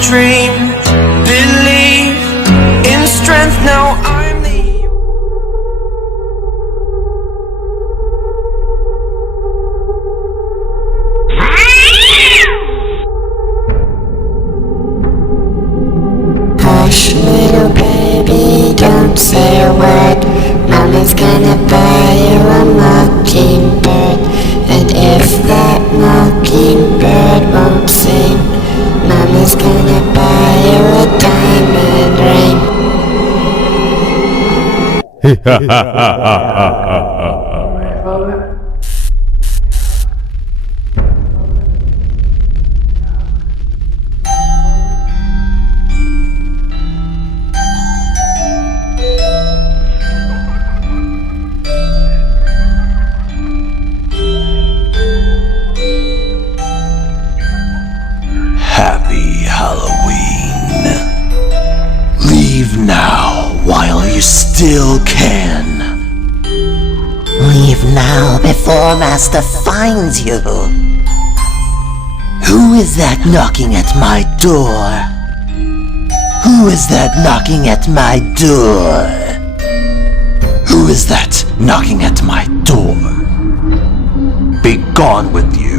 dream, believe in strength. Now I'm the Hush, little baby, don't say a word. Mama's gonna buy you a mockingbird. And if that mockingbird won't sing, Mama's gonna buy you a diamond ring. Happy Halloween. Leave now while you still can. Leave now before Master finds you. Who is that knocking at my door? Who is that knocking at my door? Who is that knocking at my door? Be gone with you.